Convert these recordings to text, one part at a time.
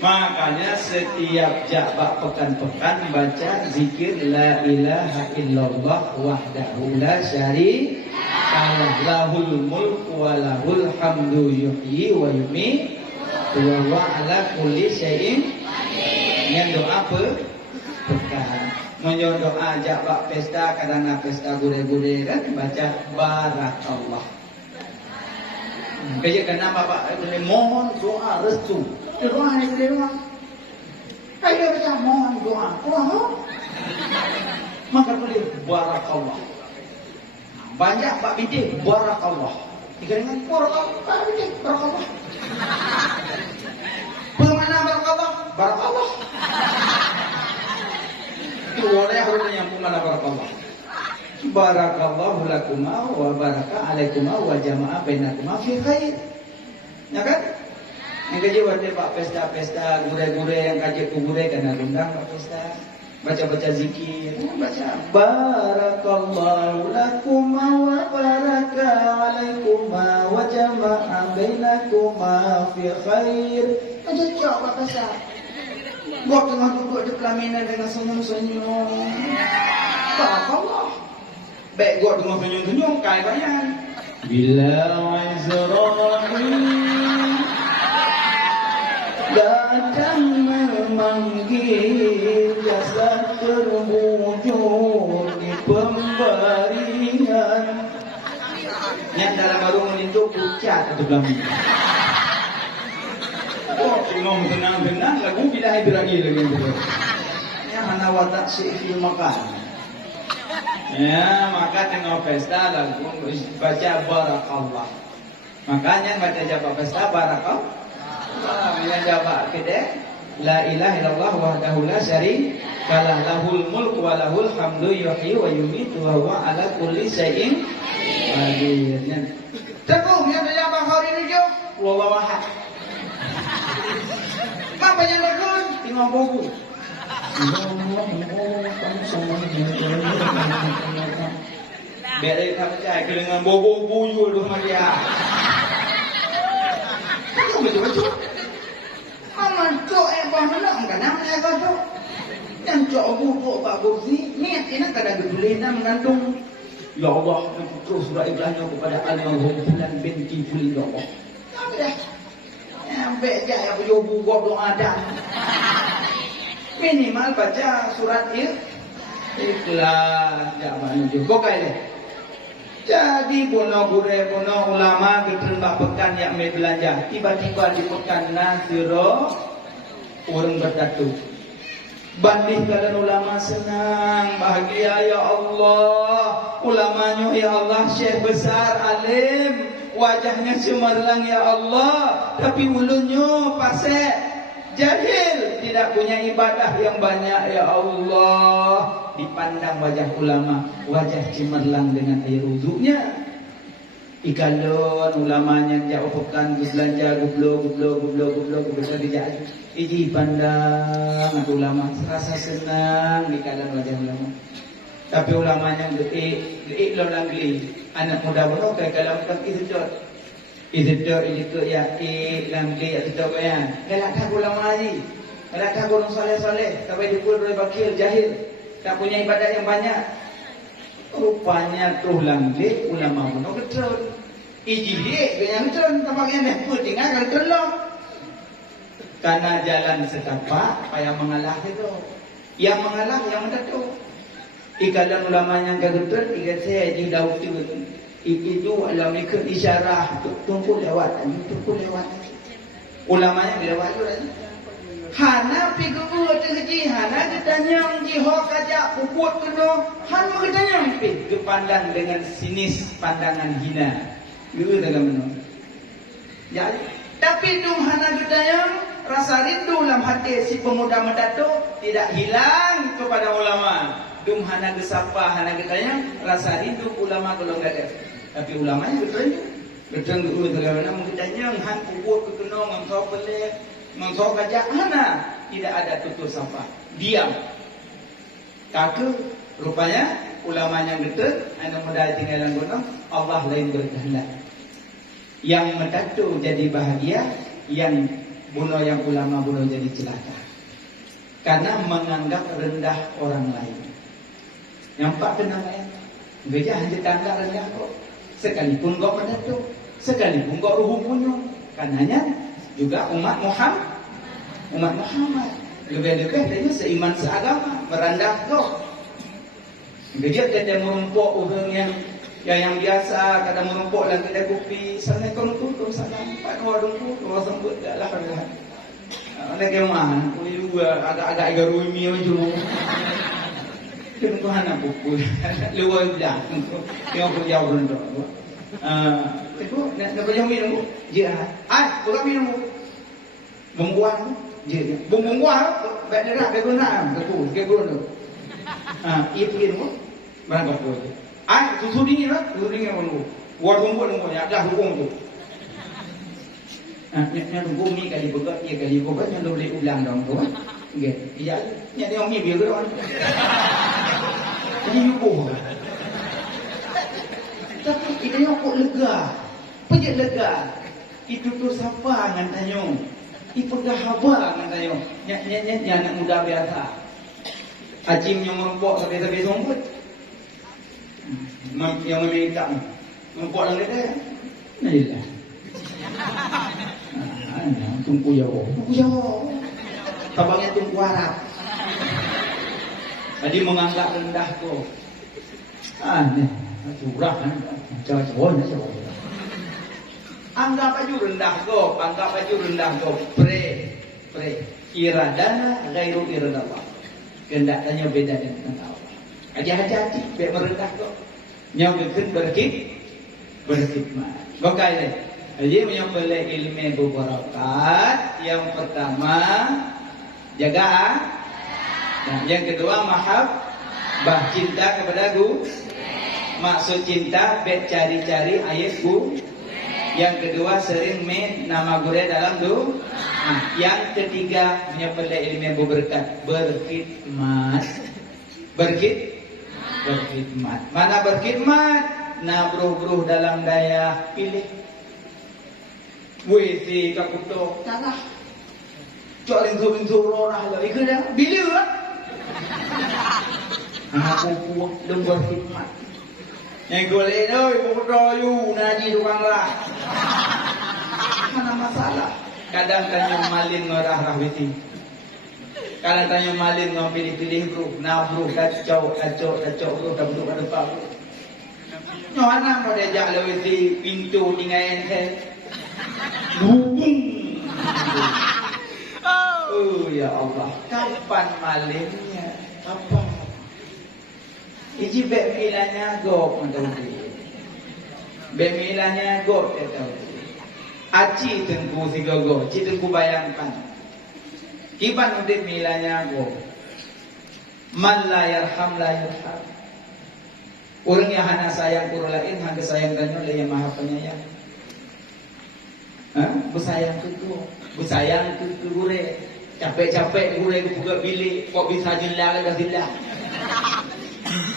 Makanya setiap jabak pekan-pekan baca zikir la ilaha illallah wahdahu la syarika lahul mulku wa lahul hamdu yuhyi wa yumiit wa huwa ala kulli syai'in. Yang doa pekan. Menyo doa jabak pesta kadang pesta gure-gure kan baca barakallah. Kaya kena bapak mohon doa restu. Doa ni doa. Ayo baca mohon doa. Maka boleh barakallah. Banyak pak binti barakallah. Tiga dengan barakallah. Bagaimana barakallah? Barakallah. Itu boleh harus yang mana barakallah. Barakallahu lakuma wa baraka alaikuma wa jama'a bainakuma fi khair. Ya kan? Yang kerja buat pak pesta-pesta gure-gure yang kaji kubure kena undang pak pesta. Baca-baca zikir, baca barakallahu lakuma wa baraka alaikuma wa jama'a bainakuma fi khair. Aja cok pak pesta. Buat tengah duduk di pelaminan dengan senyum-senyum. Barakallah. Baik gua dengan senyum-senyum kai bayan. Bila Azrail datang memanggil jasad terwujud di pembaringan. Yang dalam baru menunjuk pucat atau belum. Oh, ngomong tenang-tenang lagu bila Ibrahim lagi. Yang mana watak syi'fil makan. Ya, maka tengok pesta lagu baca barakallah. Makanya baca jabak pesta barakallah. Yang jabak kedai la ilaha illallah wahdahu la syarika lah lahul mulku wa lahul hamdu yuhyi wa yumiitu wa huwa ala kulli syai'in qadir. Tengok yang jabak hari ni jo wallahu ahad. Apa yang lakukan? Tengok buku. Biar dia percaya ke dengan bobo buyul rumah dia. Betul betul. Aman cok bah nak enggak kau cok. Yang cok buku Pak Gurzi niat ini kadang gedulina mengandung. Ya Allah, terus surah Ibrahim kepada Al-Mahum Fulan binti Fulan ya Allah. Dah. Sampai aja yang berjobu doa dah. Minimal baca surat Ikhlas. Jangan juga kali. Jadi bono gure bono ulama keterba pekan yang mai belanja. Tiba-tiba di pekan nasiro orang bertatu. Banding kalian ulama senang, bahagia ya Allah. Ulamanya ya Allah syekh besar alim, wajahnya cemerlang ya Allah, tapi ulunya pasek, jahil, tidak punya ibadah yang banyak ya Allah. Dipandang wajah ulama, wajah cemerlang dengan air wuduknya. Ikalon ulamanya jauh pekan belanja gublo dijak. Iji pandang ulama rasa senang di kalangan wajah ulama. Tapi ulamanya geik lolang geli. Anak muda bono kai kalam tak izidot itu ya langli atau bayan. Galak tak ulama haji. Galak tak gunung soleh, tapi dipul oleh bakil jahil. Tak punya ibadah yang banyak. Rupanya tuh langli ulama bono ketrun. Iji dia yang ketrun tampaknya dah tinggal ketrun lo. Karena jalan setapak payah mengalah itu. Yang mengalah yang mendatuk. Ikalan ulama yang kegetar, ikat saya di daun itu alam ikut isyarah tunggu lewat. Ulamanya lewat tu lagi. Hana pi guru tu haji, hana ketanyang jihok ajak puput kena, hana ketanyang pi kepandang dengan sinis pandangan hina. Guru dalam mana? Ya, tapi tu hana ketanyang rasa rindu dalam hati si pemuda mendatuk tidak hilang kepada ulama. Dum hana gesapa hana getanya rasa rindu ulama kalau enggak ada. Tapi ulamanya betul dulu bagaimana mengetanya han kubur ke kena mengkau pelik mengkau kajak hana tidak ada tutur sapa. Diam. Kaka rupanya ulamanya betul anak muda tinggalan gunung Allah lain berkehendak. Yang mendatuk jadi bahagia, yang bunuh yang ulama bunuh jadi celaka. Karena menganggap rendah orang lain. Nampak kena ya? Gajah hanya anggap rendah kok. Sekalipun kau mendatuk, sekalipun kau ruhu punya. Karenanya juga umat Muhammad lebih-lebih dia seiman seagama, merendah kau. Gajah kadang merumpuk orang yang biasa, kadang merumpuk dalam kedai kopi. Sana kau nutup sana 4 orang dua sambut dah lah. Ada kemana? Aku juga agak-agak garumi macam tu. Tuhan nak pukul. Luar dah. Yang aku jauh rendah. Aku nak belajar minum. Dia. Bukan minum. Bungkuan. Dia. Bungkuan. Baik derah, baik guna. Betul. Ke guna. Ia pergi rumah. Berangkat pun. Susu dingin lah. Susu dingin pun. Buat rumput. Dah hukum tu. Yang tunggu ni kali begat, dia kali begat yang boleh ulang dong tu. Okey. Ya, yang dia ni biar ke orang. Jadi yubuh. Tapi kita yang kok lega. Pejat lega. Itu tu siapa ngan tanyo? Ipu dah haba ngan tanyo. Nya anak muda biasa. Acim yang merumpuk sampai sombut. Yang meminta merumpuk dalam dia. Alhamdulillah. Tunggu jauh. Tabangnya tunggu Arab. Jadi menganggap rendah kau. Curah kan. Jauh. Anggap aja rendah kau. Pray. Iradana ghairu iradallah. Kehendaknya beda dengan Allah. Hati-hati biar merendah kau. Yang berkhidmat. Bagai jadi menyembelih ilmu berbarokat. Yang pertama jaga. Yang kedua mahabbah, cinta kepada Guru. Maksud cinta cari-cari ayat Guru. Yang kedua sering main nama Guru dalam doa. Yang ketiga menyembelih ilmu berberkat, berkhidmat. Berkhidmat. Mana berkhidmat? Nah bro dalam daya pilih. WC kat kutuk tanah. Cok ringsu orang lah. Ikut dah. Bila lah? Aku lembur khidmat. Yang golek tu, ibu you naji tukang lah. Mana masalah? Kadang tanya malin ngerah WC. Kadang tanya malin ngau pilih-pilih bro. Nah bro kacau bro. Tak duduk pada depan bro. Nyohana kau diajak le WC pintu tinggal enten. Bubung. Oh ya Allah, kapan malingnya? Kapan? Iji bemilanya go untuk dia. Bemilanya go kita. Aci tengku si go. Ci tengku bayangkan. Iban untuk milanya go. Man la yarham la yurham. Orang yang hanya sayang kurang lain, hanya sayang kanyo le yang maha penyayang. Bersayang ke gure. Capek-capek gure ke buka bilik. Kok bisa jelah ke jelah.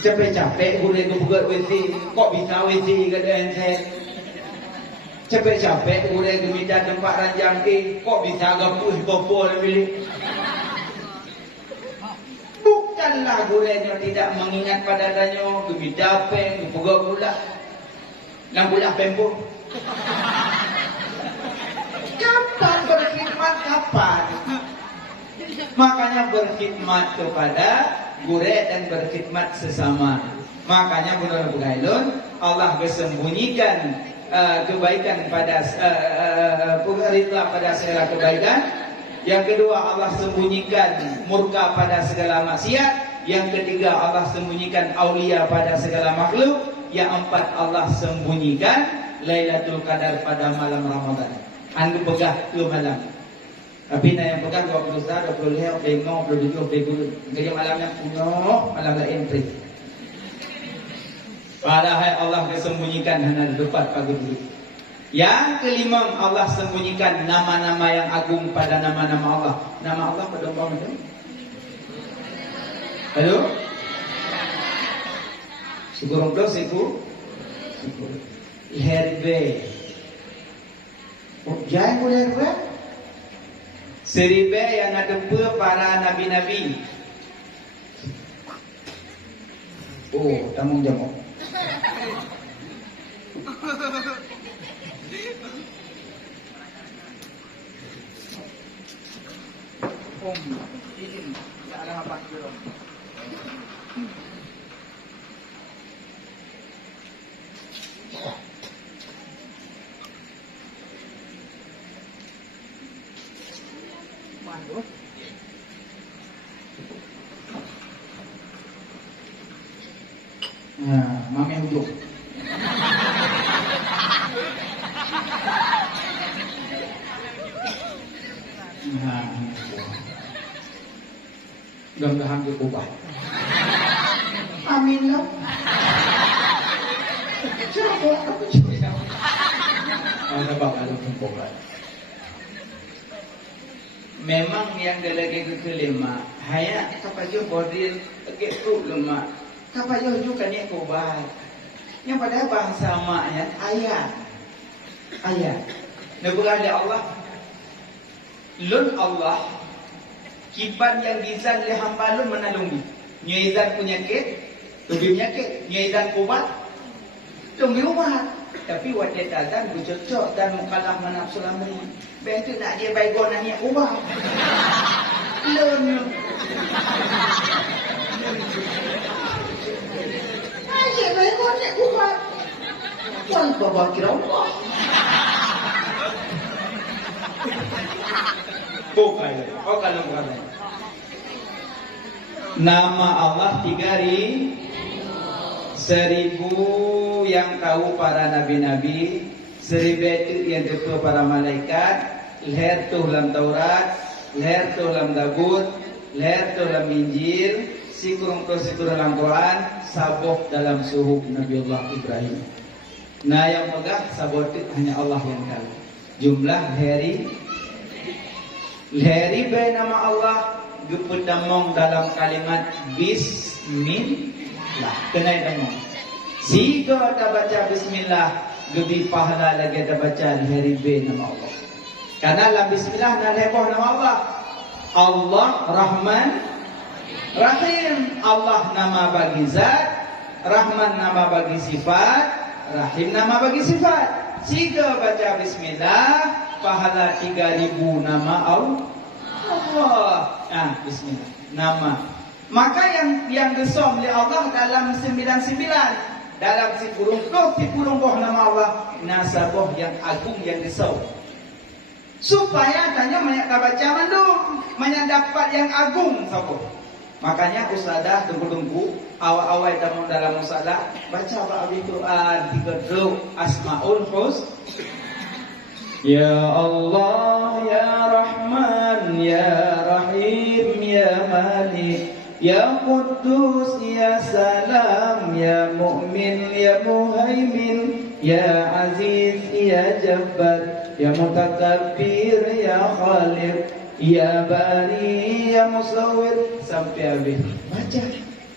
Capek-capek gure ke buka WC. Kok bisa WC ke DNC. Capek-capek gure ke minta tempat ranjang ke. Kok bisa gapus popo dalam bilik. Bukanlah gurenya tidak mengingat pada danyo. Ke minta pen, ke buka pula. Nang pula pempur. Kapan berkhidmat? Kapan? Makanya berkhidmat kepada gure dan berkhidmat sesama. Makanya benar Bukailun Allah bersembunyikan kebaikan pada ridha pada segala kebaikan. Yang kedua Allah sembunyikan murka pada segala maksiat. Yang ketiga Allah sembunyikan aulia pada segala makhluk. Yang empat Allah sembunyikan Lailatul Qadar pada malam Ramadan. Anu pegah ke malam. Tapi nak yang pegang 20 sah, 20 bengong, 27, 30. Jadi malamnya punya, malam lain entry. Padahal Allah kesembunyikan hanya di depan pagar dulu. Yang kelima Allah sembunyikan nama-nama yang agung pada nama-nama Allah. Nama Allah pada umpama itu. Halo? Syukur Allah, syukur. Herbe. Jangan boleh herbe. Seribe yang ada para nabi-nabi. Oh, tamung jamu. Izin, tak ada apa dulu. Mandu. Nah, mami hujung. Nah, mudah-mudahan diubah. Amin lah. Siapa aku juga. Ada bakal diubah. Memang yang lagi kelima, hanya kapayo bodil keku lemak. Kapayo juga ni kubat. Yang pada bahasa maknya ayat. Ayat. Nabulah Allah. Lun Allah kiban yang dizan le hamba lun menalungi. Nyizan penyakit, tubi penyakit, nyizan kubat, tubi ubat. Tapi wajah datang bercocok dan mukalah menafsu lamri. Betul nak dia baygon nak niat ubah. Lun. Aje baygon nak ubah. Tuan bapa kira Allah. Bukan. Nama Allah 3.000 yang tahu para nabi-nabi, 1,000 yang tahu para malaikat, leher tu dalam Taurat, leher tu dalam Zabur, leher tu dalam Injil, sikurung dalam Quran, sabuh dalam suhuf Nabi Allah Ibrahim. Nah yang megah sabuh itu hanya Allah yang tahu. Jumlah Leheri be nama Allah gepedamong dalam kalimat Bismillah. Kenai damong. Jika kita baca Bismillah, lebih pahala lagi kita baca leheri be nama Allah. Karena dalam Bismillah dan heboh nama Allah. Allah Rahman Rahim. Allah nama bagi zat, Rahman nama bagi sifat, Rahim nama bagi sifat. Jika baca Bismillah, pahala 3.000 nama Allah. Bismillah. Nama. Maka yang disom oleh Allah dalam 99, dalam sipurung boh nama Allah, nasabah yang agung yang disom. Supaya tanya banyak baca mandum, banyak dapat yang agung sapa. Makanya usadah tunggu-tunggu awal-awal dalam usadah baca Al-Quran 3 Asmaul Husna. Ya Allah, Ya Rahman, Ya Rahim, Ya Malik, Ya Quddus, Ya Salam, Ya Mu'min, Ya Muhaimin, Ya Aziz, Ya Jabbar, Ya Mutakabbir, Ya Khaliq, Ya Bari, Ya Musawwir, sampai habis. Baca.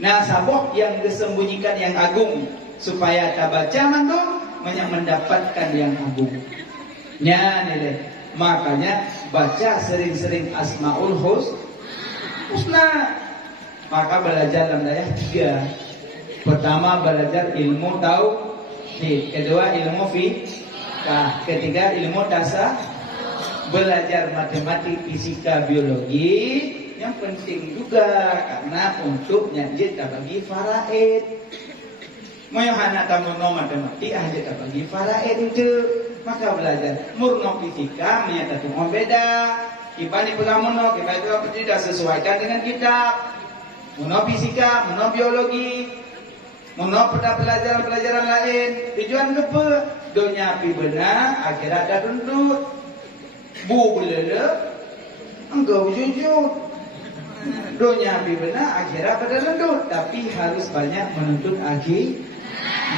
Nah, sabok yang disembunyikan yang agung, supaya tak baca mantum mendapatkan yang agung. Nilai. Makanya baca sering-sering Asmaul Husna. Maka belajar dalam daya 3. Pertama belajar ilmu tauhid, kedua ilmu fiqh, ketiga ilmu dasar. Belajar matematik, fisika, biologi yang penting juga karena untuk nyanyi tak bagi faraid. Mau anak tamu matematik aja tak bagi faraid itu. Maka belajar murno fisika menyatakan beda. Ibani pelamono kita itu tidak sesuaikan dengan kitab. Mono fisika, mono biologi, mono pelajaran lain. Tujuan kepe dunia pi benar, akhirat dah tuntut. Bu belele, engkau jujur. Dunia pi benar, akhirat pada tuntut. Tapi harus banyak menuntut akhirat.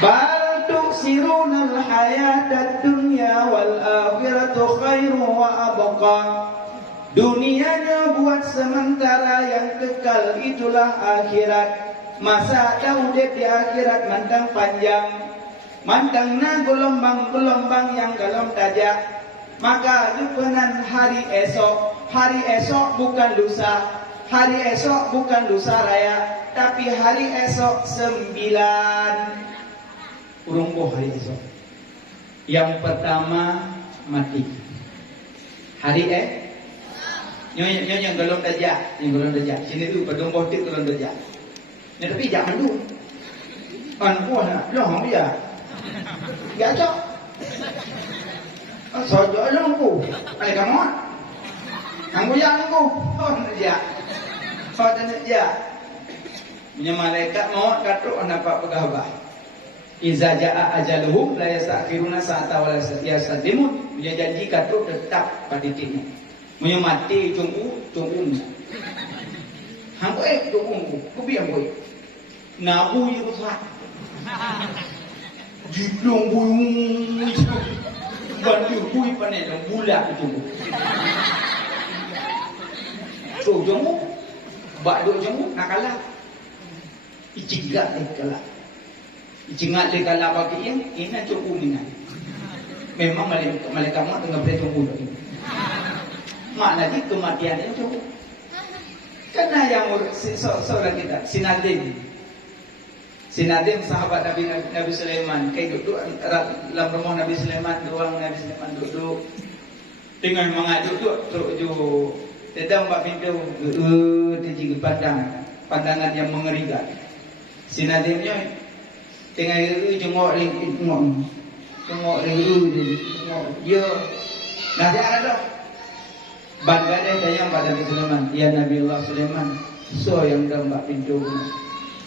Bal tu'sirunal hayatad dunya wal akhiratu khairu wa abqa. Dunianya buat sementara, yang kekal itulah akhirat. Masa tahu dia di akhirat mandang panjang, mandang na gelombang-gelombang yang dalam tajak. Maka lupanan hari esok. Hari esok bukan lusa. Hari esok bukan lusa raya, tapi hari esok 9. Urungko hari esok. Yang pertama mati. Hari Nyonya galon dajak, sini tu pedung botik galon dajak. Ni tapi jangan tu. Anku nak loh dia. Ya cok. Sojo longku. Ai kamu. Angku yang aku. Oh dia. Oh dia. Punya malaikat maut katuk nampak pegawai. Iza jaa ajaluhum la yastakhiruna sa'ata wa la yastaqdimun. Punya janji katuk tetap pada titiknya. Punya mati cungku. Hangku cungku. Ku biar boy. Nabu ye besar. Jidung buyung. Bantu bui panen bulat itu. So jenguk. Bak duk jenguk nak kalah. Icinggat dia kalah. Icingat dia kalah bagi yang ini cukup minat. Memang malaikat maut tengah bertunggu lagi. Mak lagi kematiannya cukup. Karena yang seorang kita Sinadim sahabat Nabi Sulaiman, kayak duduk dalam rumah Nabi Sulaiman, ruang Nabi Sulaiman duduk. Dengan mengaduk duduk sedang buat pintu terjadi pandangan yang mengerikan. Sinadimnya tengah jengok dia nah dia ada bangga dia yang pada Nabi Sulaiman, ya Nabi Allah Sulaiman, so yang dah buat pintu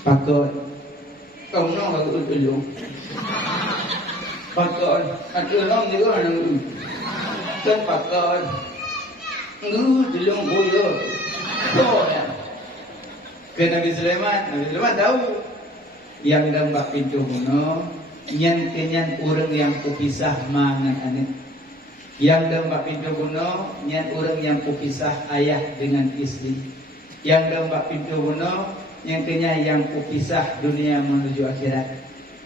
pakot kau nak aku dulu pakot aku long dia orang kan pakot dulu boyo so ya ke Nabi Sulaiman tahu yang dalam pintu kuno nyan orang yang kupisah mangan anak. Yang dalam pintu kuno nyan orang yang kupisah ayah dengan istri. Yang dalam pintu kuno yang kupisah dunia menuju akhirat.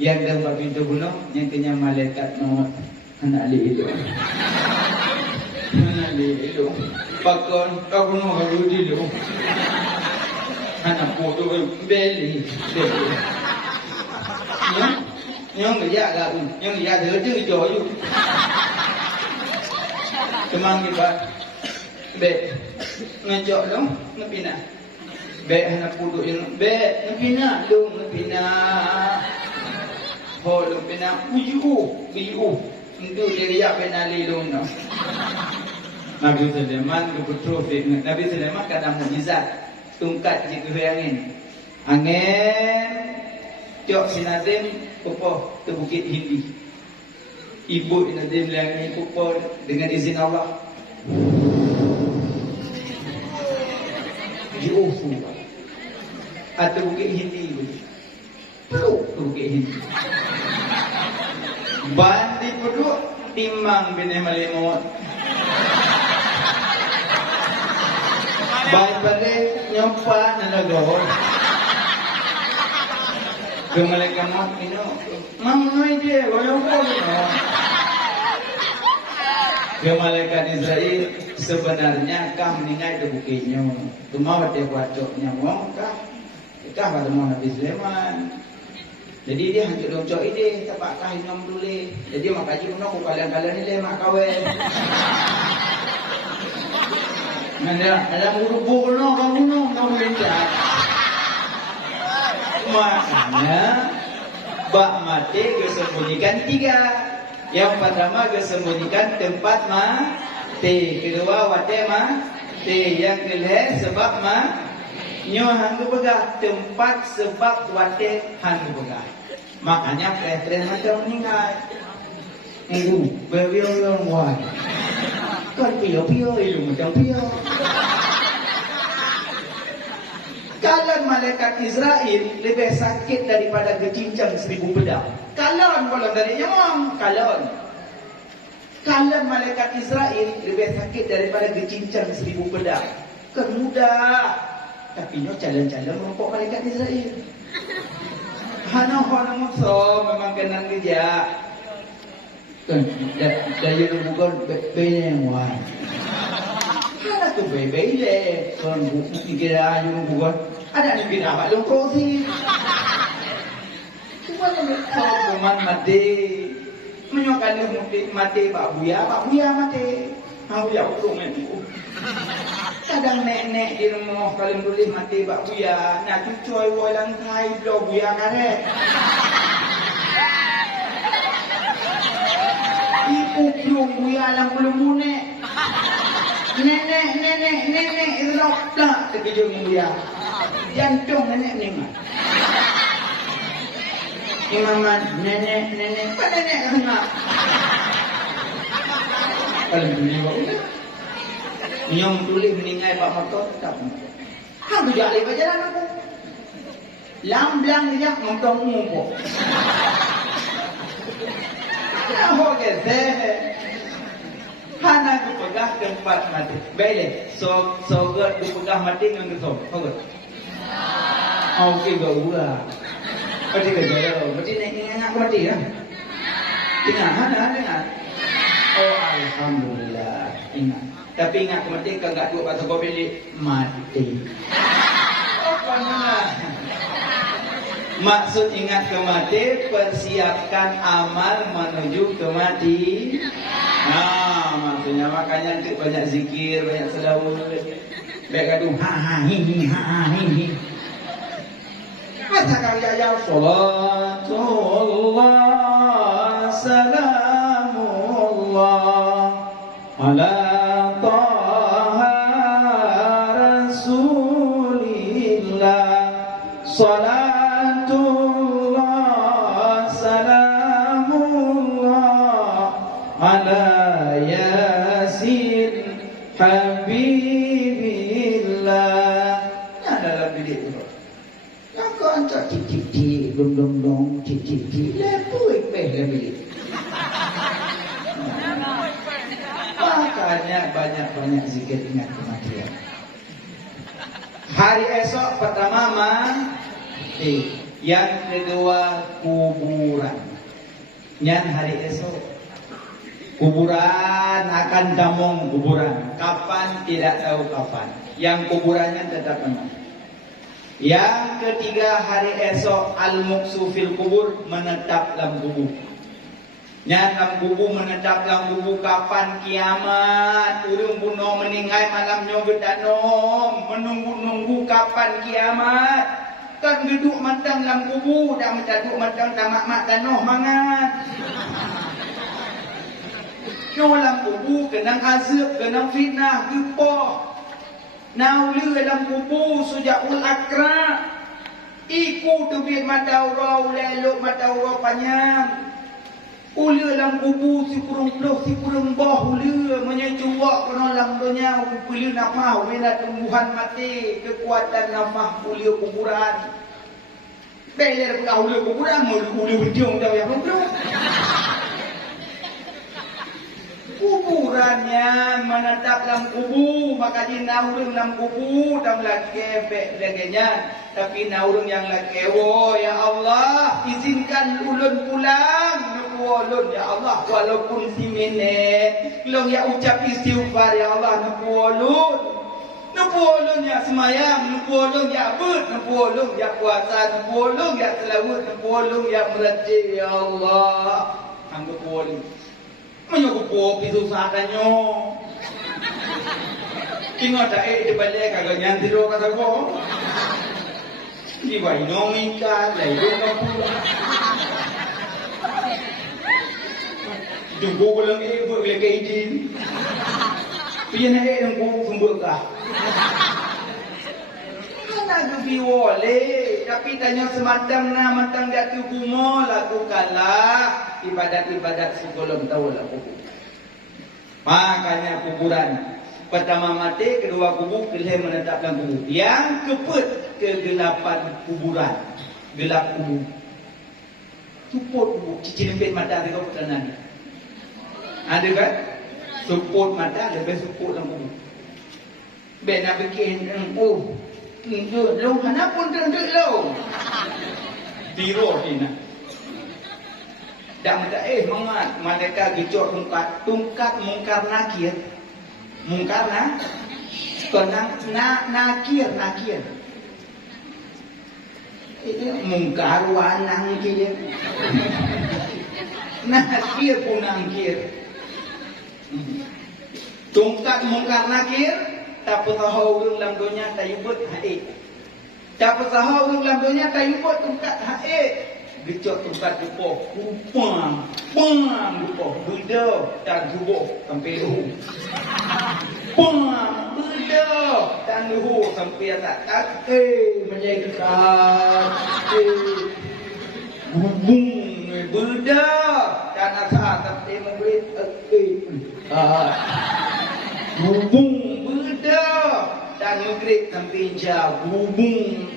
Yang dalam pintu kuno yang malaikat maut anak li itu. Anak li itu. Pakon kau kuno kau dulu. Anak bodoh beli. Nhưng người già là nhưng người già thừa chứ trời ơi Kemang kita be ngajak dong ngepina be anak puduk yang be ngepina dong ngepina ho dong pina uyu itu dia penali dong no Nabi Sulaiman keputus Nabi Sulaiman kadang mukjizat tungkat jika angin Cok Sinadim Pupoh ke Bukit Hindi. Ibu Nadim Langi Pupoh dengan izin Allah di Ufu atau Bukit Hindi peluk ke Bukit Hindi bandi peluk timang bini malimut baik balik nyompa nalago ke malaikat maut ini, mamnoi dia, goyang boleh. Ke malaikat Israel sebenarnya kah meninggal di bukitnya, cuma dia bacoknya wong kah pada Nabi Sulaiman. Jadi dia hancur dongcok ini, tepat kah inom dulu. Jadi makanya puno kalian ini mak kawin. Ada murubuk kamu lincah. Maknanya bak mati kesembunyikan 3. Yang pertama kesembunyikan tempat mati, kedua wate mati, yang kedua sebab nyo hanggu begah tempat sebab wate hanggu begah. Makanya pretres macam meninggal. Bewiyo wah. Kan piyo ilmu macam piyo. Kalau malaikat Israel lebih sakit daripada kecincang 1000 pedang. Kalon bolong dari nyamang, kalon. Kalau malaikat Israel lebih sakit daripada kecincang 1000 pedang. Kan mudah. Tapi nyo calon-calon rompok malaikat Israel. Hana musuh memang kenal kerja. Kan daya lu bukan bebe yang wah. Ada tu bebe le, kan buku kira ayu bukan. Ada yang kira apa lu prosi. Cuma kalau teman mati, menyokan lu mati Pak Buya mati. Aku ya urung itu. Kadang nenek di rumah kalian boleh mati Pak Buya, nak cucoy walang kai blo Buya karet. Ibu belum Buya lang belum mune. Nenek irok tak terkejut Buya. Jantung nenek ni mah. Imaman nenek, apa nenek kena? Kalau boleh buat. Nyong tulis meninggal Pak Marto tetap. Hang tu jali berjalan aku. Lam-lam dia ngomong ngomong. Apa kete? Hana aku pegang tempat mati. Baiklah, so good aku pegang mati dengan tu. Apa? Okey gua. Mati kerja dah. Mati nak aku mati ya. Ingat Hana dengar. Oh alhamdulillah ingat. Tapi ingat mati kagak dua pasal kau pilih mati. Apa nak? Maksud ingat kemati, persiapkan amal menuju kemati. Maksudnya makanya banyak zikir, banyak selawat. Baik gaduh hi. Kata kaya salatullah salamullah ala salatullah salamullah ala yasin habibillah. Nah dalam bilik tu aku antar cik dong cik lepui dalam bilik. Makanya banyak zikir ingat kematian. Hari esok pertama mati, yang kedua kuburan. Yang hari esok kuburan akan damong kuburan. Kapan tidak tahu kapan. Yang kuburannya tetap penuh. Yang ketiga hari esok al-muqsu fil kubur, menetap dalam kubur. Yang dalam kubur menetap dalam kubur kapan kiamat. Urung bunuh meninggal malam nyobet danom. Menunggu kapan kiamat. Kan geduk matang dalam kubur. Dah macam duduk matang tamak danoh mangat. Nyo dalam kubur kenang azab, kenang fitnah, gepoh. Nauli dalam kubur sujakul akra. Iku tebit mata urau lelok mata urau panjang. Ula dalam kubur si kurung peluh, si kurung bawah ula. Menyecuak kena dalam dunia. Ula nafah, wala tumbuhan mati. Kekuatan nafah ula kuburan. Beler pula ula kuburan. Ula berdiung tahu yang peluh. Kuburannya menetap dalam kubur. Maka di naurung dalam kubur. Dan lagi efek laganya. Tapi naurung yang lagi. Oh ya Allah, izinkan ulun pulang. Ulun ya Allah, walaupun si minit long ya ucap istighfar ya Allah, nupu ulun ya semayang, nupu ulun ya abud, nupu ulun ya puasa, nupu ulun ya selawat, nupu ulun ya merajik ya Allah. Nupu ulun menyukup itu sahatannya. Tengok tak di balik kagak nyantiro kata kau. Di bayi nomika, lalu kapula. Jumbo ulang boleh ke izin. Pian yang jumbo kah? Mana tu boleh. Tapi tanya semacam matang dia tu kumo lakukanlah ibadat sebelum tahu lah kubur. Makanya kuburan pertama mati, kedua kubur, kelih menetap dalam kubur. Yang keempat kegelapan kuburan, gelap kubur. Suput kubur, cicil lempit mata tu kau pernah ni. Ada kan? Suput mata, lebih suput dalam kubur. Ben nak bikin, tunjuk lo, mana pun tunjuk lo. Tiro ni nak. dak minta mangat mereka gecok tungkat mungkar nakir. Mungkar nakir. Ini mungkar wanang kia. Nakir pun nangkir. Tungkat mungkar nakir, tak tahu urang dalam dunia tayubut haid. Tak tahu urang dalam dunia tayubut tungkat haid. Gecok tungkat dupoh, pam dupoh, beda dan dupoh sampai luhu. Pam beda dan luhu sampai tak menjadikan bubung beda dan asal sampai memberi bubung beda dan negeri sampai jauh bubung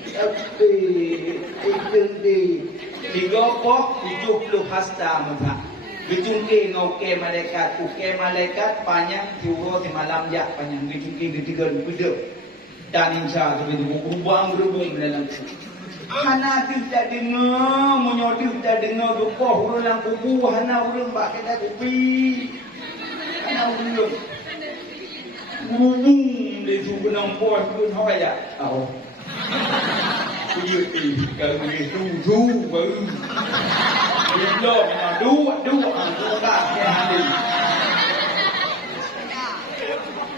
digopok 70 hasta muka gejungke ngauke malaikat uke malaikat panjang tiuro di malam jak panjang gejungke getiga gede dan insya tu berubah dalam hana tidak dengar menyodir tidak dengar gopoh ulang kubu hana ulang bak kita kupi hana ulang bubung dia tu benang poh pun hoya tahu kalau begitu baru belum dua tak hari.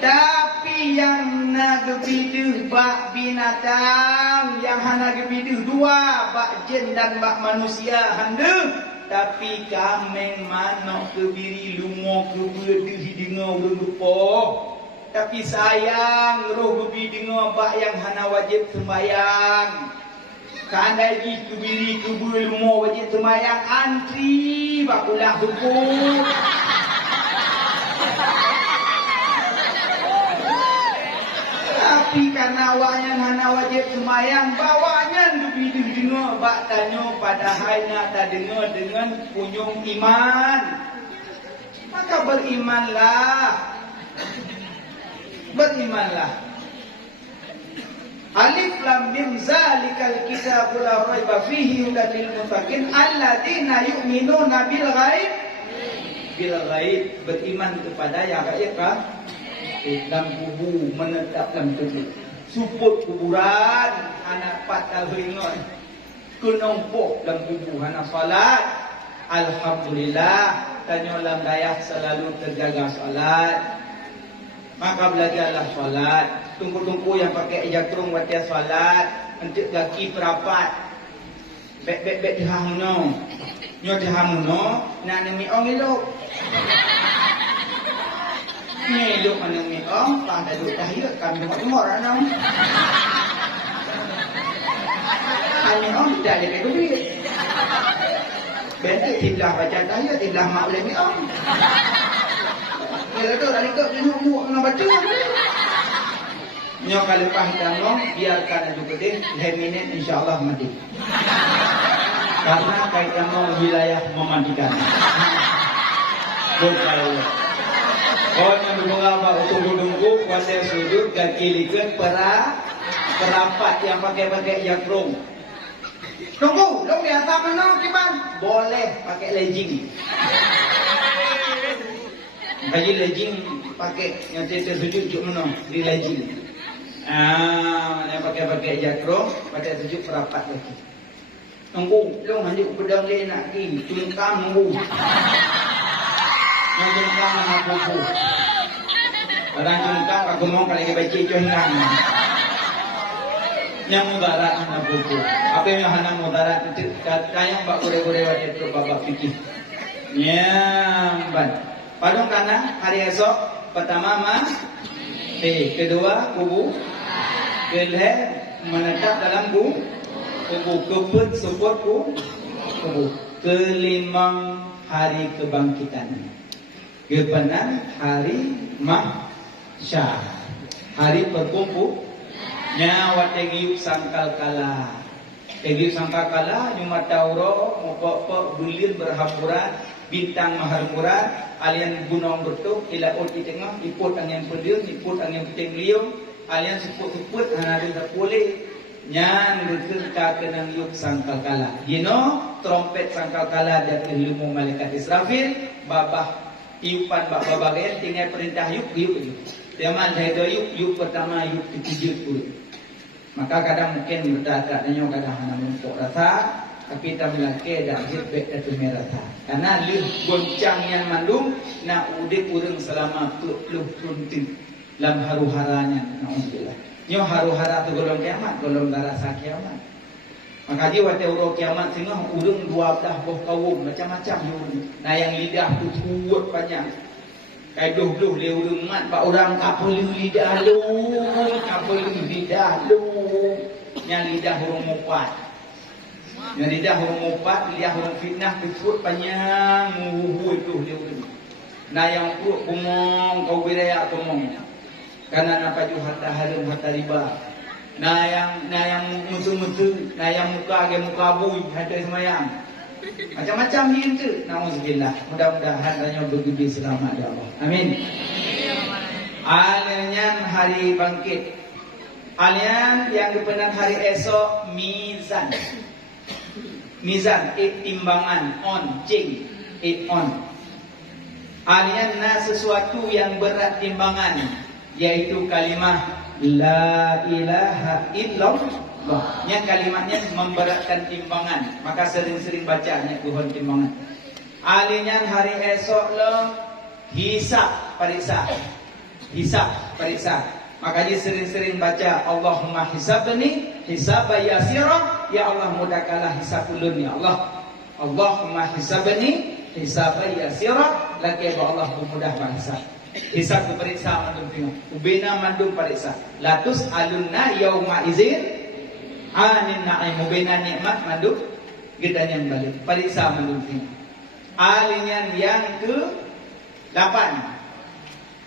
Tapi yang nak gebiduh bak binatang, yang hana gebiduh dua bak jin dan bak manusia hande. Tapi kameng manok kebiri lungo kebeduh dengar urang lupa. Tapi sayang roh gebi dengar bak yang hana wajib sembahyang. Kandai di kebiri kebul mau wajib sembahyang antri bakulah dukung. Tapi karena awaknya hana wajib sembahyang bawanya gebi dengar bak tanya padahal tak dengar dengan kunjung iman. Maka berimanlah. Alif lam mim zalikal kitabul la raiba fihi hudal lil muttaqin alladzina yu'minuna bil ghaib beriman kepada yang gaib dalam kubur menetap dalam tubuh suput kuburan anak patah ringon kenompok dalam kubur anak salat alhamdulillah tanyolam dayah selalu terjaga salat. Maka belajarlah salat. Tunggu-tunggu yang pakai jakrung baca salat. Untuk kaki perapat. Bek dihamuno. Nyo dihamuno. Nak nemi ong elok. Ni elok mana nemi ong. Pang dah duduk tahiyat. Kami tengok-tengok ranau. Nemi ong tidak ada duit. Bentuk tiblah baca tahiyat. Tiblah mak boleh nemi ong. Bila tu dah ikut tengok muak nak baca. Nyo kalau lepas tanggung biarkan aju pedih 2 minit insya-Allah mandi. Karena kait kamu wilayah memandikan. Bukan. Kau yang berapa tunggu kuasa sujud kaki lihat perapat yang pakai jakrung. Tunggu, dong di atas mana kiban? Boleh pakai legging. Baju legging pakai yang saya sujud cuk mana di legging. Yang pakai jakrung, pakai sujud perapat lagi. Tunggu, long lanjut pedang dia nak pergi cungkang nunggu. Yang cungkang nak buku. Orang cungkang aku mau kali baca cungkang. Yang mudarat nak buku. Apa yang hana mudarat itu kaya mbak kore-kore wajib tu babak fikir. Nyamban. Padung kana hari esok pertama kedua kubu keleh menetap dalam kubu kebut support kubu kelima hari kebangkitan kebenar hari mahsyar hari perkumpul nyawa tegiuk sangkal kala Jumat Tauro mopok bulir berhamburan bintang maharmuran alian gunung betuk ila ot di tengah iput angin pedil iput angin puting liung alian seput-seput hanadu tak boleh Nyan gekeka kenang yuk sangkakala. Trompet sangkakala dan ilmu malaikat Israfil babah iupan babah bagian tinggal perintah yuk. Tiaman dah yuk pertama yuk ketiga pun. Maka kadang mungkin berdadak-daknya kadang hanya untuk rasa, tapi tak melaki dah jebek datu merata. Karena lih goncang yang mandung nak udip urang selama 20 tahun dalam haru-haranya. Alhamdulillah. Nyo haru-hara tu golong kiamat, golong darasa kiamat. Maka dia waktu urang kiamat tengah urang 12 boh kawum macam-macam urang. Nah yang lidah tu tuut panjang. Kai 20 le urang mat ba orang kapul lidah lu, kapul lidah lu. Yang lidah urang mupat. Yang lidah urang mupat, lidah urang fitnah tuut panjang muhui tu le urang. Nah yang perut bengong kau wiraya bengong. Karena nampak ju harta harum harta riba. Nah yang musuh-musuh, nah yang muka bui harta semayang. Macam-macam hidup tu. Nauzubillah. Mudah-mudahan hanya bergede selamat ya Allah. Amin. Alian hari bangkit. Alian yang kepenan hari esok mizan. Mizan timbangan on cing on. Alian sesuatu yang berat timbangan. Yaitu kalimah La ilaha illallah. Yang kalimatnya memberatkan timbangan. Maka sering-sering bacanya Tuhan timbangan. Alinya hari esok lo hisab periksa. Hisab periksa. Makanya sering-sering baca Allahumma hisabni hisaba yasira. Ya Allah mudahkanlah hisab ulun ya Allah. Allahumma hisabni hisaba yasira. Laki Allah mudah hisab. Hisab ku periksa mandum tengok. Ubina mandum periksa. Latus alunna yauma izin anin na'im. Ubina nikmat mandum kita yang balik. Periksa mandum tengok. Alinyan yang ke-8.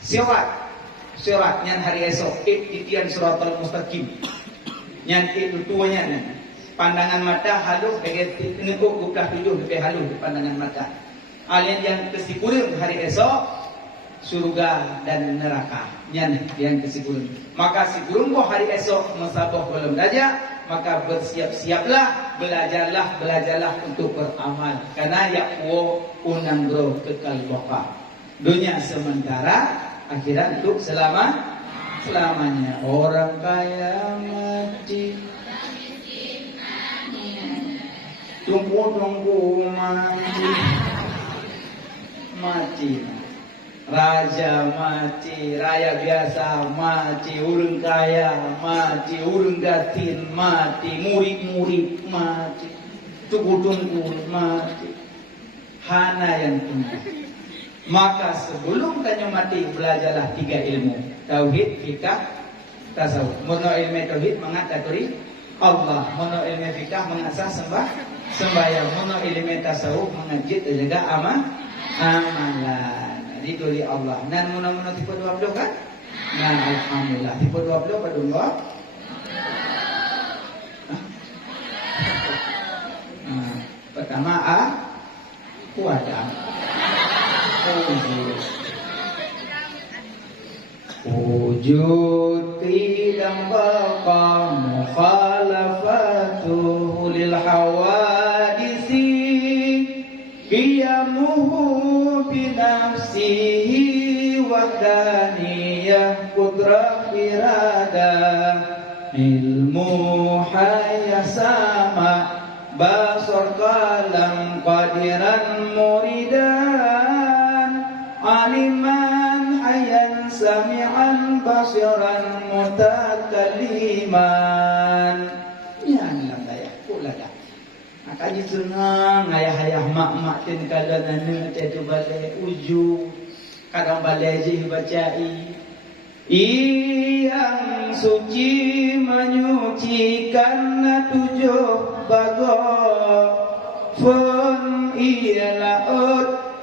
Sirat yang hari esok. Titian suratul mustaqim. Yang itu tuanya. Pandangan mata halus. Neguk gublah tujuh. Lebih halus di pandangan mata. Alien yang kesikurim hari esok. Surga dan neraka yang kesikurum. Maka sikurum hari esok masabah belum daja, maka bersiap-siaplah, belajarlah untuk beramal. Karena yakwo unanggro kekal baka. Dunia sementara, akhirat untuk selamanya. Orang kaya mati, tunggu mati. Raja mati, raya biasa mati, urang kaya mati, urang gatin mati, murid-murid mati, tunggu mati, hana yang tunggu. Maka sebelum tanya mati belajarlah 3 ilmu: tauhid, fikah, tasawuf. Mono ilmu tauhid mengaturi Allah, mono ilmu fikah mengasah sembahyang, mono ilmu tasawuf mengajit jaga amalan. Itu di Allah. Dan muna-muna tipe 20 kan? Nah, alhamdulillah. Tipe 20 apa dulu? Pertama kuada. Wujud tidak baqa mukhalafatuhu lil hawadisi qiyamuhu binafsihi wahdaniyah qudrah iradah ilmu hayasama basar kalam qadiran muridan aliman hayan sami'an basiran mutakalliman. Nyanyilah daya kulaga. Kaji senang ayah-ayah mak-mak tin kada nana tetu balai uju kadang balai je bacai yang suci menyucikan 7 bago fun ialah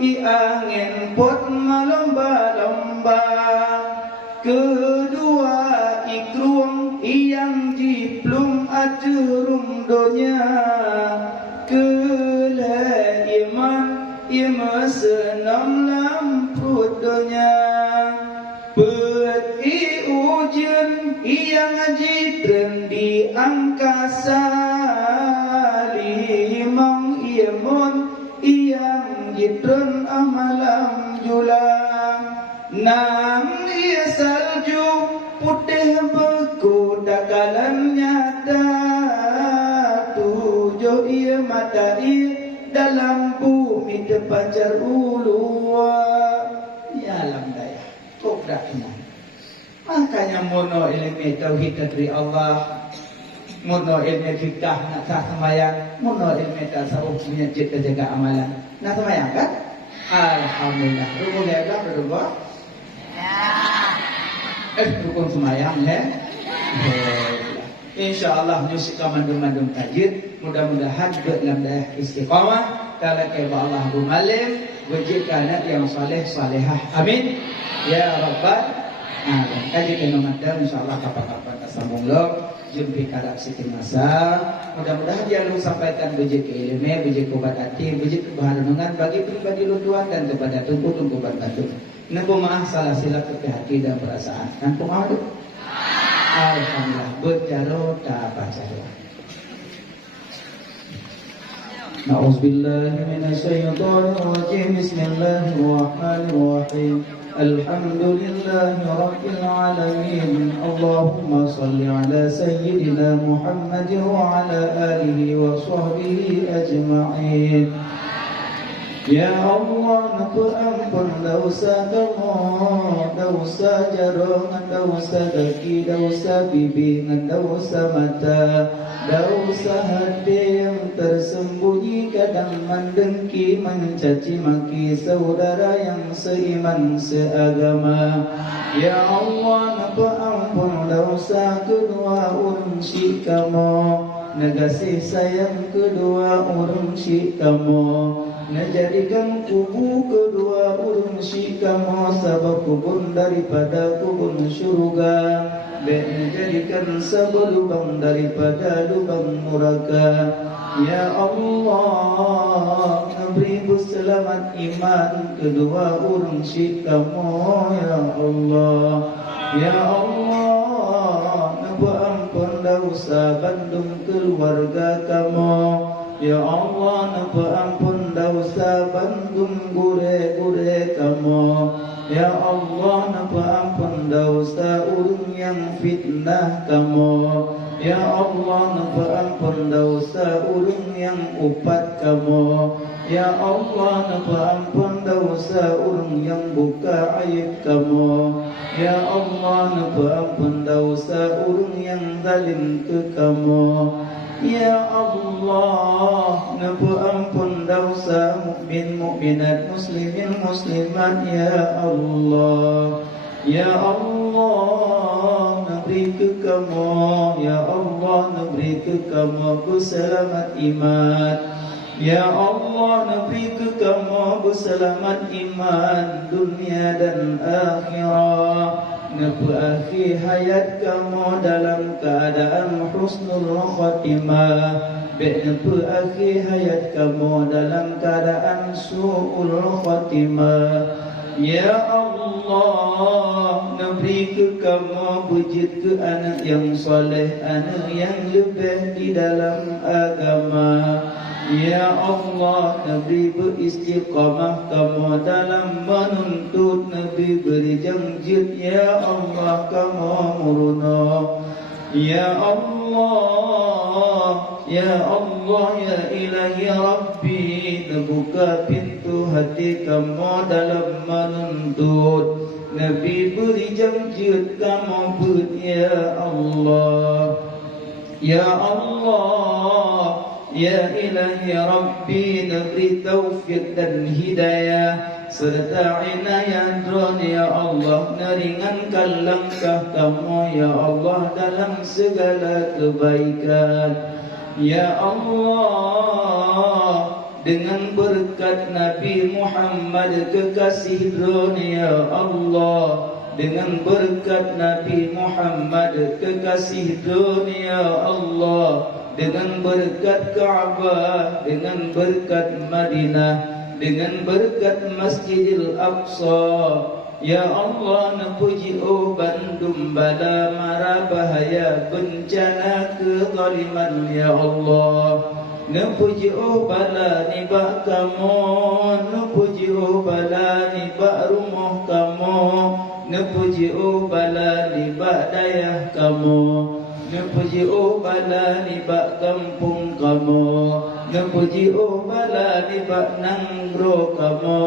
angin pot melomba-lomba kedua ikrum yang jiplum aturum donya kela iman ima senam lamput donya pet i ujen yang jitra yang di angkasa limang iamun yang jidrun amalam julang nang ia salju putih beku dakalan nyata tujuh ia mata ia dalam bumi terpancar ulua ya alam daya kok dak kenal. Makanya mono ilmu tauhid dari Allah, mono ilmu fikih nak sembahyang, mono ilmu tasawuf punya cita jaga amalan. Nak sembahyang kan? Alhamdulillah. Rukun jaga berdoa. Ya. Rukun sembahyang ya. InsyaAllah nyusik mandum-mandum tajid. Mudah-mudahan dalam daya istiqamah. Kalau keba Allah bumalim, wajibkan anak yang saleh salehah. Amin. Ya Rabbal. Nah, kaji kena madam insyaAllah kapan-kapan tersambung lo jumpi karab sikit masa. Mudah-mudahan dia lu sampaikan bejik ke ilmu, bejik ke obat hati, bejik ke baharenungan bagi pribadi lu tuan dan kepada tunggu bantu. Nampu maaf salah silap ke hati dan perasaan. Nampu maaf. Alhamdulillah berjaro tak bacaro. Na'udzubillahi minasyaitonir rajim. Bismillahirrahmanirrahim. Alhamdulillahi Rabbil Alamin. Allahumma salli ala Sayyidina Muhammad wa ala alihi wa sahbihi ajma'in. Ya Allah, nak ampun dosa kamu, dosa jarong, dosa kaki, dosa pipi, dosa mata, dosa hati yang tersembunyi kadang mendengki, mencaci maki saudara yang seiman seagama. Ya Allah, nak ampun dosa kedua urang syik kamu, negasih sayang kedua urang syik kamu. Menjadikan kubu kedua urung syik kamu sabab kubun daripada kubun syurga. Menjadikan sabab lubang daripada lubang neraka. Ya Allah, beri selamat iman kedua urung syik kamu. Ya Allah, ya Allah, ampun dosa bandung keluarga kamu. Ya Allah, napa ampun dosa bandung gure-gure kamu. Ya Allah, napa ampun dosa urung yang fitnah kamu. Ya Allah, napa ampun dosa urung yang upat kamu. Ya Allah, napa ampun dosa urung yang buka aib kamu. Ya Allah, napa ampun dosa urung yang zalim ke kamu. Ya Allah, napa ampun dosa mukmin mukminat muslimin muslimat. Ya Allah, ya Allah, nabri ke kamu. Ya Allah, nabri ke kamu berselamat iman. Ya Allah, nabri ke kamu berselamat iman dunia dan akhirat. Napa akhir hayat kamu dalam keadaan husnul khatimah. Napa akhir hayat kamu dalam keadaan su'ul khatimah. Ya Allah, nabri ke kamu wujud ke anak yang soleh, anak yang lebih di dalam agama. Ya Allah, Nabi beristiqamah kamu dalam menuntut, Nabi beri janjit. Ya Allah, kamu muruna. Ya Allah, ya Allah, ya ilahi Rabbi, terbuka pintu hati kamu dalam menuntut. Nabi beri janjit kamu ber. Ya Allah, ya Allah, ya ilahi Rabbi, negeri taufik dan hidayah serta inayah drone. Ya Allah, neringankan langkah kamu. Ya Allah, dalam segala kebaikan. Ya Allah, dengan berkat Nabi Muhammad kekasih drone. Ya Allah, dengan berkat Nabi Muhammad kekasih dunia. Allah, dengan berkat Ka'bah, dengan berkat Madinah, dengan berkat Masjidil Aqsa. Ya Allah nepuji bandum bala mara bahaya bencana kezaliman ya Allah. Nepuji bala nibak kamu, nepuji bala nibak rumah kamu, nepuji bala nibak dayah kamu, nepuji bala nibak kampung kamu, nepuji bala nibak nanggro kamu,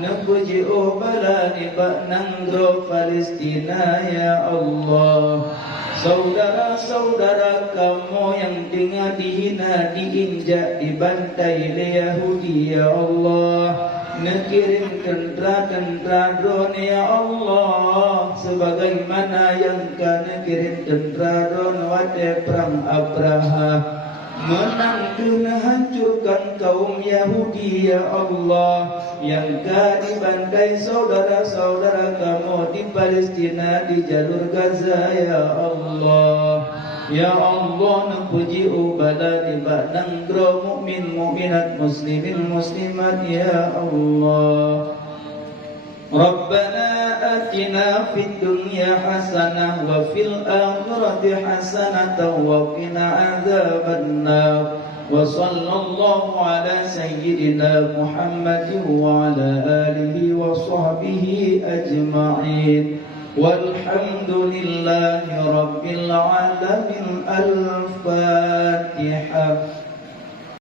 nepuji bala nibak nanggro Palestina ya Allah. Saudara-saudara kamu yang tinggal dihina, diinjak, dibantai oleh Yahudi ya Allah, nekirim tentera-tentera drone ya Allah, sebagaimana yang kau nekirim tentera drone pada perang Abraha, menang kena hancurkan kaum Yahudi ya Allah, yang kau dibantai saudara-saudara kamu di Palestina, di jalur Gaza ya Allah. Ya Allah nepuji bala nibak nanggro mukmin mukminat muslimin muslimat ya Allah. Rabbana atina fid dunya hasanah wa fil akhirati hasanah wa qina adzabannar. Wa sallallahu ala sayyidina Muhammadin wa ala alihi wa sahbihi ajma'in. Walhamdulillahi rabbil alamin. Al-Fatihah.